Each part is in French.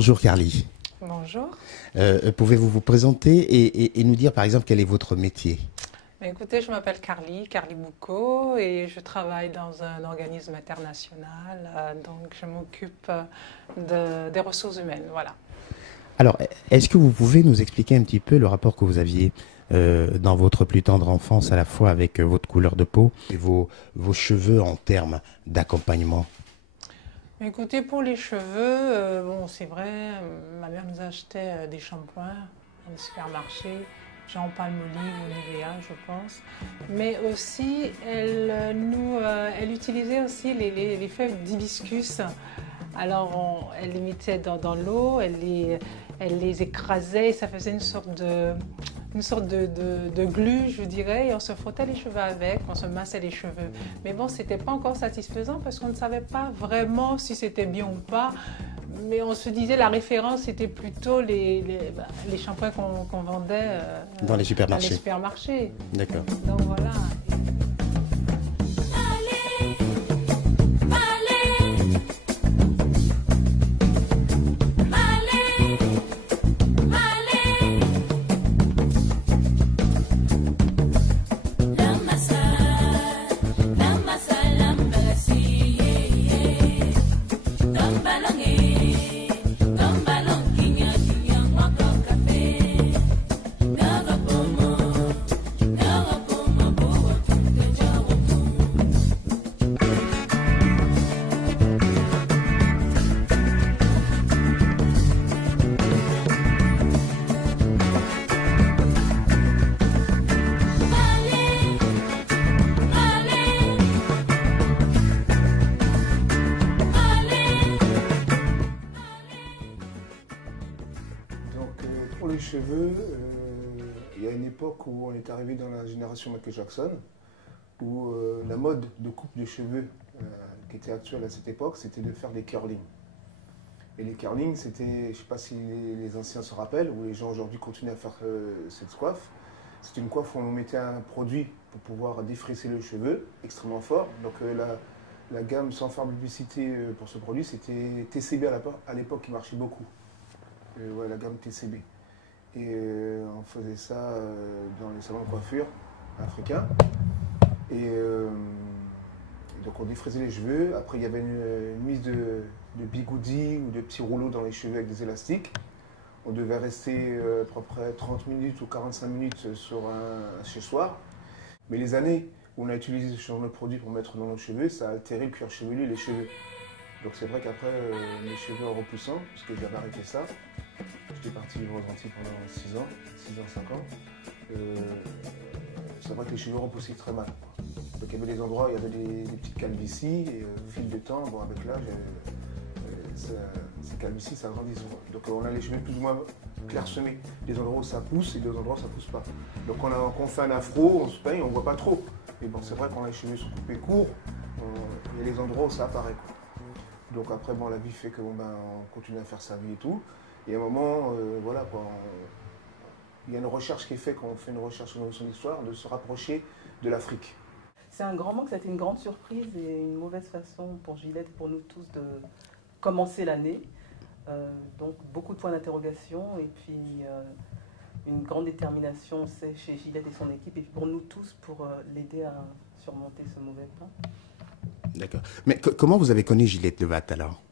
Bonjour Carly. Bonjour. Pouvez-vous vous présenter et nous dire par exemple quel est votre métier? Écoutez, je m'appelle Carly Boucaud et je travaille dans un organisme international. Donc, je m'occupe des ressources humaines. Voilà. Alors, est-ce que vous pouvez nous expliquer un petit peu le rapport que vous aviez dans votre plus tendre enfance à la fois avec votre couleur de peau et vos cheveux en termes d'accompagnement? Écoutez, pour les cheveux, bon, c'est vrai, ma mère nous achetait des shampoings dans les supermarchés, genre Palmolive ou Nivea, je pense. Mais aussi, elle utilisait aussi les feuilles d'hibiscus. Alors, elle les mettait dans l'eau, elle les écrasait et ça faisait une sorte de glu, je dirais, et on se frottait les cheveux avec, on se massait les cheveux. Mais bon, c'était pas encore satisfaisant parce qu'on ne savait pas vraiment si c'était bien ou pas. Mais on se disait la référence c'était plutôt les shampoings qu'on vendait Dans les supermarchés. D'accord. Donc voilà. Pour les cheveux, il y a une époque où on est arrivé dans la génération Michael Jackson, où la mode de coupe de cheveux qui était actuelle à cette époque, c'était de faire des curlings. Et les curlings, c'était, je ne sais pas si les anciens se rappellent, ou les gens aujourd'hui continuent à faire cette coiffe. C'était une coiffe où on mettait un produit pour pouvoir défrisser le cheveu extrêmement fort. Donc la gamme, sans faire de publicité pour ce produit, c'était TCB à l'époque qui marchait beaucoup. Ouais, la gamme TCB. Et on faisait ça dans les salons de coiffure africains. Et donc on défrisait les cheveux. Après il y avait une mise de bigoudis ou de petits rouleaux dans les cheveux avec des élastiques. On devait rester à peu près 30 minutes ou 45 minutes sur un séchoir. Mais les années où on a utilisé ce genre de produit pour mettre dans nos cheveux, ça a altéré le cuir chevelu et les cheveux. Donc c'est vrai qu'après, mes cheveux en repoussant, parce que j'avais arrêté ça, j'étais parti vivre aux Antilles pendant 6 ans, 5 ans. C'est vrai que les cheveux repoussaient très mal. Donc il y avait des endroits où il y avait des petites calvities, et au fil du temps, bon, avec l'âge, ces calvities s'agrandissent. Donc on a les cheveux plus ou moins clairsemés. Des endroits où ça pousse et des endroits où ça ne pousse pas. Donc quand on fait un afro, on se peigne, on ne voit pas trop. Mais bon, c'est vrai que quand les cheveux sont coupés courts, il y a des endroits où ça apparaît. Donc après, bon, la vie fait que on continue à faire sa vie et tout. Et à un moment, voilà, il y a une recherche qui est faite quand on fait une recherche sur son histoire, de se rapprocher de l'Afrique. C'est un grand manque, ça a été une grande surprise et une mauvaise façon pour Gillette et pour nous tous de commencer l'année. Donc beaucoup de points d'interrogation et puis une grande détermination c'est chez Gillette et son équipe et puis pour nous tous pour l'aider à surmonter ce mauvais temps. D'accord. Mais comment vous avez connu Gillette Levat alors?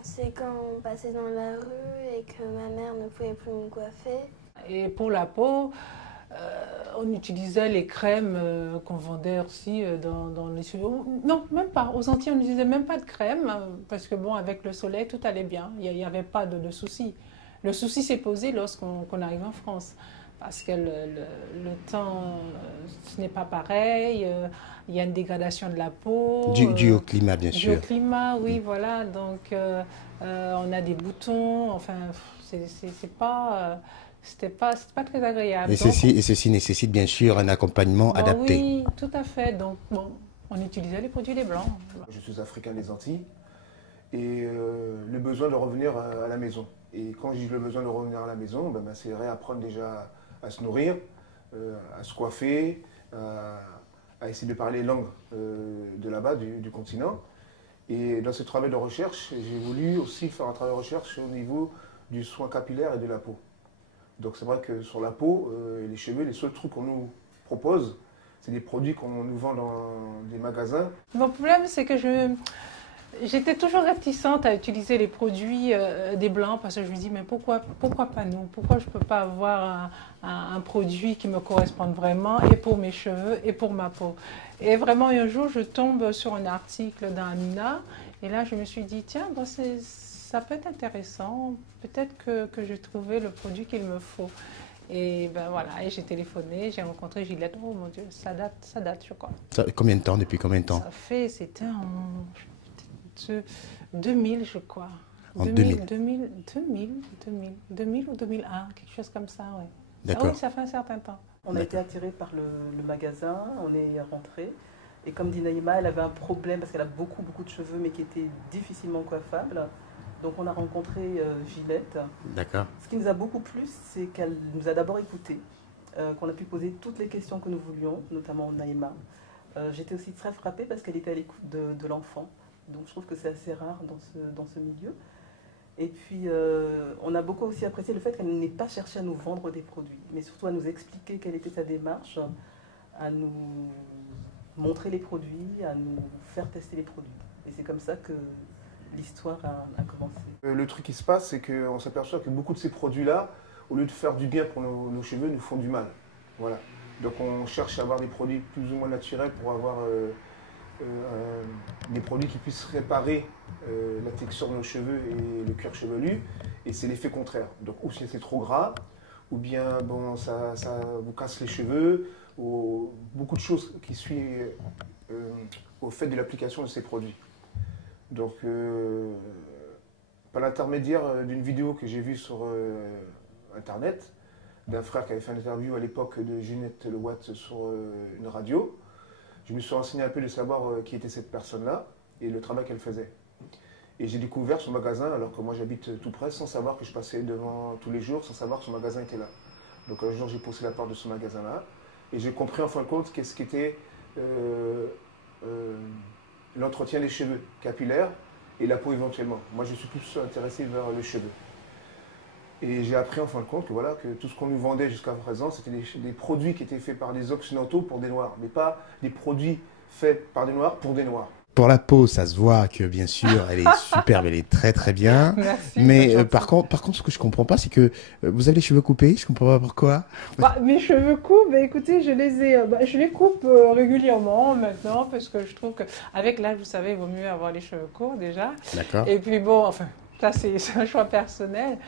C'est quand on passait dans la rue et que ma mère ne pouvait plus me coiffer. Et pour la peau, on utilisait les crèmes qu'on vendait aussi dans les cheveux. Non, même pas. Aux Antilles, on n'utilisait même pas de crème parce que bon, avec le soleil, tout allait bien. Il n'y avait pas de souci. Le souci s'est posé lorsqu'on arrive en France. Parce que le temps, ce n'est pas pareil. Il y a une dégradation de la peau. Dû au climat, bien sûr. Dû au climat, oui, voilà. Donc, on a des boutons. Enfin, c'était pas très agréable. Et ceci nécessite bien sûr un accompagnement adapté. Oui, tout à fait. Donc, bon, on utilisait les produits des Blancs. Je suis africain des Antilles et le besoin de revenir à la maison. Et quand j'ai le besoin de revenir à la maison, c'est réapprendre déjà à se nourrir, à se coiffer, à essayer de parler les langues de là-bas, du continent. Et dans ce travail de recherche, j'ai voulu aussi faire un travail de recherche au niveau du soin capillaire et de la peau. Donc c'est vrai que sur la peau et les cheveux, les seuls trucs qu'on nous propose, c'est des produits qu'on nous vend dans des magasins. Mon problème, c'est que j'étais toujours réticente à utiliser les produits des Blancs parce que je me dis, mais pourquoi pas nous? Pourquoi je ne peux pas avoir un produit qui me corresponde vraiment et pour mes cheveux et pour ma peau? Et vraiment, un jour, je tombe sur un article d'Amina et là, je me suis dit, tiens, bon, ça peut être intéressant. Peut-être que j'ai trouvé le produit qu'il me faut. Et ben voilà, et j'ai téléphoné, j'ai rencontré Gillette. Oh mon Dieu, ça date, je crois. Combien de temps? Depuis combien de temps? C'était en 2000, je crois. En 2000 ou 2001, quelque chose comme ça, oui. D'accord. Ah oui, ça fait un certain temps. On a été attirés par le magasin, on est rentré. Et comme dit Naïma, elle avait un problème parce qu'elle a beaucoup de cheveux, mais qui étaient difficilement coiffables. Donc on a rencontré Gillette. D'accord. Ce qui nous a beaucoup plu, c'est qu'elle nous a d'abord écoutés, qu'on a pu poser toutes les questions que nous voulions, notamment Naïma. J'étais aussi très frappée parce qu'elle était à l'écoute de l'enfant. Donc je trouve que c'est assez rare dans ce milieu. Et puis on a beaucoup aussi apprécié le fait qu'elle n'ait pas cherché à nous vendre des produits, mais surtout à nous expliquer quelle était sa démarche, à nous montrer les produits, à nous faire tester les produits. Et c'est comme ça que l'histoire a commencé. Le truc qui se passe, c'est qu'on s'aperçoit que beaucoup de ces produits-là, au lieu de faire du bien pour nos cheveux, nous font du mal. Voilà. Donc on cherche à avoir des produits plus ou moins naturels pour avoir des produits qui puissent réparer la texture de nos cheveux et le cuir chevelu. Et c'est l'effet contraire. Donc ou c'est trop gras, ou bien bon, ça vous casse les cheveux, ou beaucoup de choses qui suivent au fait de l'application de ces produits. Donc, par l'intermédiaire d'une vidéo que j'ai vue sur Internet, d'un frère qui avait fait une interview à l'époque de Ginette Lewatt sur une radio, je me suis renseigné un peu de savoir qui était cette personne-là et le travail qu'elle faisait. Et j'ai découvert son magasin, alors que moi j'habite tout près, sans savoir que je passais devant tous les jours, sans savoir que son magasin était là. Donc un jour j'ai poussé la porte de ce magasin-là et j'ai compris en fin de compte qu'est-ce qu'était l'entretien des cheveux capillaires et la peau éventuellement. Moi, je suis plus intéressé vers les cheveux. Et j'ai appris en fin de compte que, voilà, que tout ce qu'on nous vendait jusqu'à présent, c'était des produits qui étaient faits par des Occidentaux pour des Noirs, mais pas des produits faits par des Noirs pour des Noirs. Pour la peau, ça se voit que bien sûr, elle est superbe, elle est très très bien. Merci. Mais par contre, ce que je comprends pas, c'est que vous avez les cheveux coupés. Je comprends pas pourquoi. Mes cheveux coupent, écoutez, je les coupe régulièrement maintenant parce que je trouve qu'avec l'âge, vous savez, il vaut mieux avoir les cheveux courts déjà. D'accord. Et puis bon, enfin, ça c'est un choix personnel.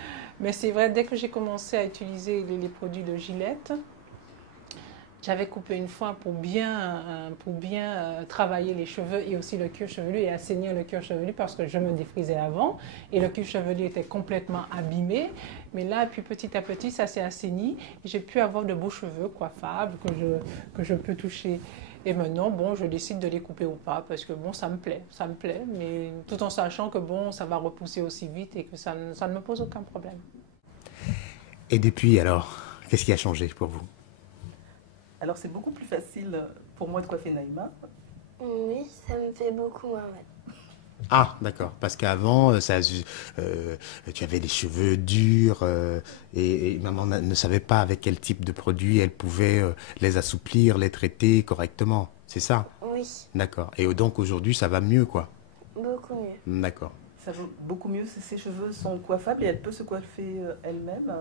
Mais c'est vrai, dès que j'ai commencé à utiliser les produits de Gillette, j'avais coupé une fois pour bien travailler les cheveux et aussi le cuir chevelu et assainir le cuir chevelu parce que je me défrisais avant et le cuir chevelu était complètement abîmé. Mais là, puis petit à petit, ça s'est assaini. J'ai pu avoir de beaux cheveux coiffables que je peux toucher. Et maintenant, bon, je décide de les couper ou pas parce que bon, ça me plaît, mais tout en sachant que bon, ça va repousser aussi vite et que ça ne me pose aucun problème. Et depuis alors, qu'est-ce qui a changé pour vous? Alors c'est beaucoup plus facile pour moi de coiffer Naïma. Oui, ça me fait beaucoup moins mal. Ah, d'accord. Parce qu'avant, tu avais des cheveux durs et maman ne savait pas avec quel type de produit elle pouvait les assouplir, les traiter correctement. C'est ça? Oui, D'accord. Et donc aujourd'hui, ça va mieux, quoi. beaucoup mieux. D'accord. Ça va beaucoup mieux, ses cheveux sont coiffables et elle peut se coiffer elle-même.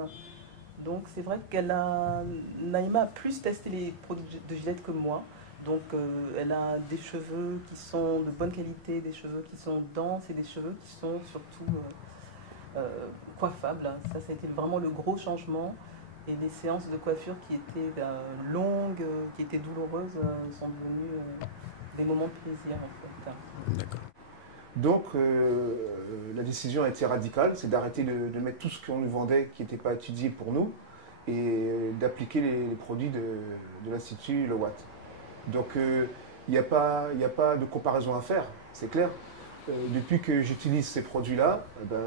Donc c'est vrai Naïma a plus testé les produits de Gillette que moi. Donc elle a des cheveux qui sont de bonne qualité, des cheveux qui sont denses et des cheveux qui sont surtout coiffables. Ça a été vraiment le gros changement. Et les séances de coiffure qui étaient longues, qui étaient douloureuses, sont devenues des moments de plaisir en fait. D'accord. Donc la décision a été radicale, c'est d'arrêter de mettre tout ce qu'on nous vendait qui n'était pas étudié pour nous et d'appliquer les produits de l'Institut Lewatt. Donc il n'y a pas de comparaison à faire, c'est clair. Depuis que j'utilise ces produits-là,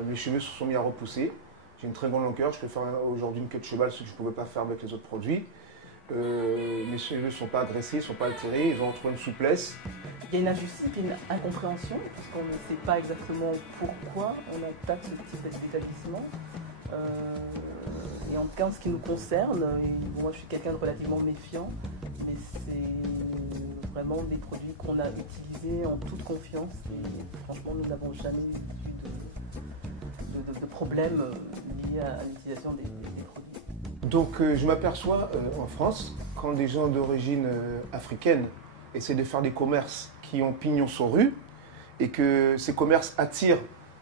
mes cheveux se sont mis à repousser. J'ai une très grande longueur, je peux faire aujourd'hui une queue de cheval, ce que je ne pouvais pas faire avec les autres produits. mes cheveux ne sont pas agressés, ne sont pas altérés, ils ont retrouvé une souplesse. Il y a une injustice, il y a une incompréhension, puisqu'on ne sait pas exactement pourquoi on attaque ce type d'établissement. Et en tout cas, en ce qui nous concerne, moi je suis quelqu'un de relativement méfiant, mais c'est vraiment des produits qu'on a utilisés en toute confiance. Et franchement, nous n'avons jamais eu de problème lié à l'utilisation des produits. Donc je m'aperçois en France, quand des gens d'origine africaine essaient de faire des commerces qui ont pignon sur rue, et que ces commerces attirent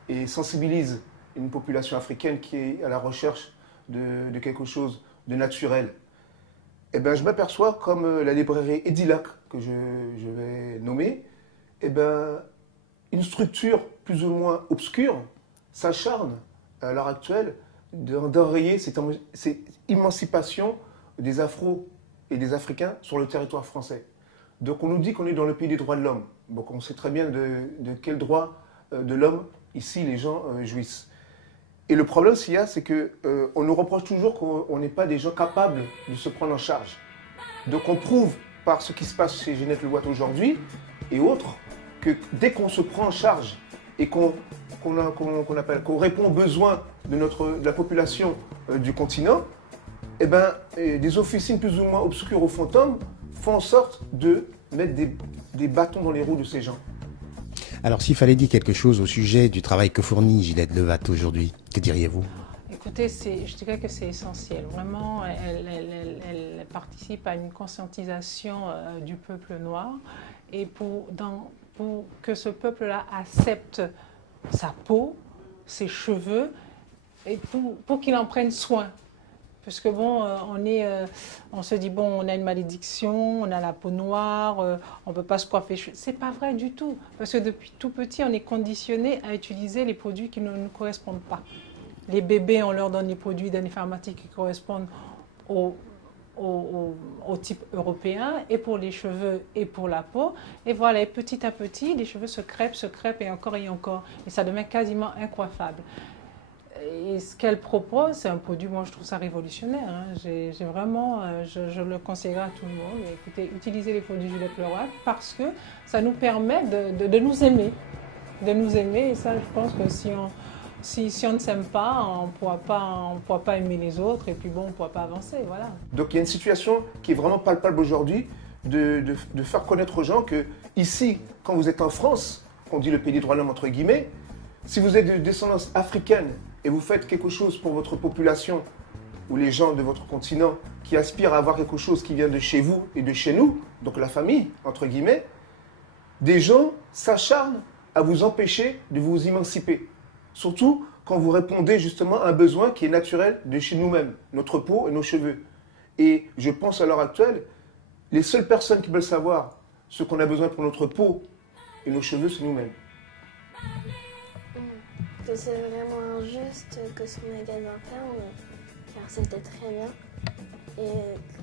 et sensibilisent une population africaine qui est à la recherche de quelque chose de naturel, eh ben, je m'aperçois, comme la librairie Edilac, que je vais nommer, eh ben, une structure plus ou moins obscure s'acharne à l'heure actuelle d'enrayer cette émancipation des Afros et des Africains sur le territoire français. Donc on nous dit qu'on est dans le pays des droits de l'homme. Donc on sait très bien de quel droit de l'homme, ici, les gens jouissent. Et le problème s'il y a, c'est qu'on nous reproche toujours qu'on n'est pas des gens capables de se prendre en charge. Donc on prouve par ce qui se passe chez Ginette Le Boîte aujourd'hui et autres, que dès qu'on se prend en charge et qu'on répond aux besoins de la population du continent, eh ben, des officines plus ou moins obscures au fantôme font en sorte de mettre des bâtons dans les roues de ces gens. Alors, s'il fallait dire quelque chose au sujet du travail que fournit Ginette Le Boîte aujourd'hui, que diriez-vous? Écoutez, je dirais que c'est essentiel. Vraiment, elle participe à une conscientisation du peuple noir et pour que ce peuple-là accepte sa peau, ses cheveux et pour qu'il en prenne soin. Parce que bon, on se dit, bon, on a une malédiction, on a la peau noire, on ne peut pas se coiffer. C'est pas vrai du tout. Parce que depuis tout petit, on est conditionné à utiliser les produits qui ne nous correspondent pas. Les bébés, on leur donne les produits d'informatique qui correspondent au type européen, et pour les cheveux et pour la peau. Et voilà, et petit à petit, les cheveux se crêpent et encore. Et ça devient quasiment incoiffable. Et ce qu'elle propose, c'est un produit, moi je trouve ça révolutionnaire. Hein. J'ai vraiment, je le conseillerais à tout le monde. Mais écoutez, utilisez les produits Ginette Le Boîte parce que ça nous permet de nous aimer. De nous aimer, et ça je pense que si on ne s'aime pas, on ne pourra pas aimer les autres et puis bon, on ne pourra pas avancer, voilà. Donc il y a une situation qui est vraiment palpable aujourd'hui de faire connaître aux gens que ici, quand vous êtes en France, qu'on dit le pays des droits de l'homme entre guillemets, si vous êtes de descendance africaine et vous faites quelque chose pour votre population ou les gens de votre continent qui aspirent à avoir quelque chose qui vient de chez vous et de chez nous, donc la famille, entre guillemets, des gens s'acharnent à vous empêcher de vous émanciper. Surtout quand vous répondez justement à un besoin qui est naturel de chez nous-mêmes, notre peau et nos cheveux. Et je pense à l'heure actuelle, les seules personnes qui veulent savoir ce qu'on a besoin pour notre peau et nos cheveux, c'est nous-mêmes. Que c'est vraiment injuste que ce magasin ferme, car c'était très bien. Et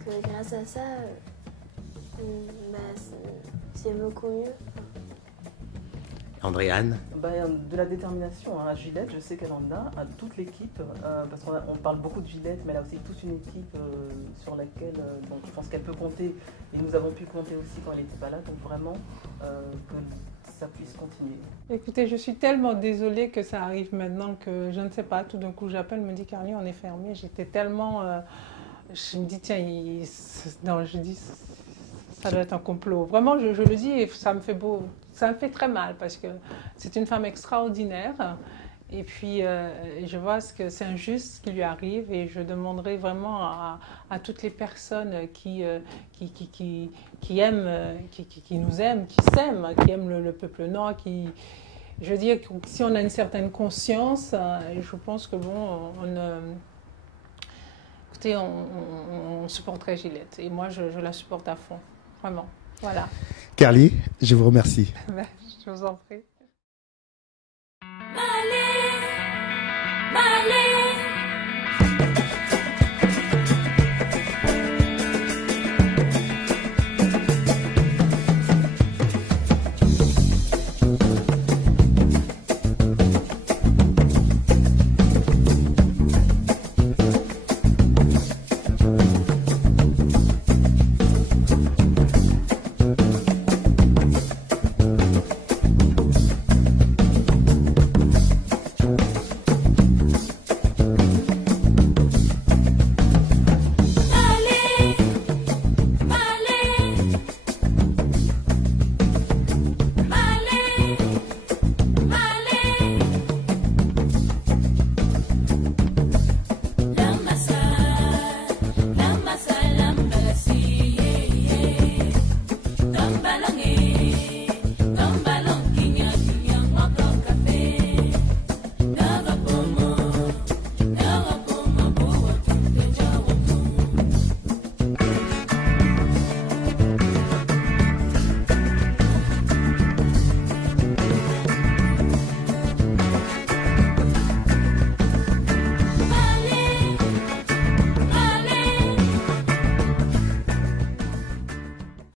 que grâce à ça, c'est beaucoup mieux. Andréane? De la détermination à Gillette, je sais qu'elle en a, à toute l'équipe, parce qu'on parle beaucoup de Gillette, mais elle a aussi toute une équipe sur laquelle donc je pense qu'elle peut compter, et nous avons pu compter aussi quand elle n'était pas là, donc vraiment que ça puisse continuer. Écoutez, je suis tellement désolée que ça arrive maintenant que je ne sais pas, tout d'un coup j'appelle, me dit Carly, on est fermé, j'étais tellement... je me dis tiens, non, je dis ça doit être un complot. Vraiment, je le dis et ça me fait très mal parce que c'est une femme extraordinaire. Et puis, je vois que c'est injuste ce qui lui arrive et je demanderai vraiment à toutes les personnes qui aiment, qui nous aiment, qui s'aiment, qui aiment le peuple noir, je veux dire, si on a une certaine conscience, je pense que bon, écoutez, on supporterait Gillette et moi, je la supporte à fond, vraiment. Voilà. Carly, je vous remercie. Je vous en prie.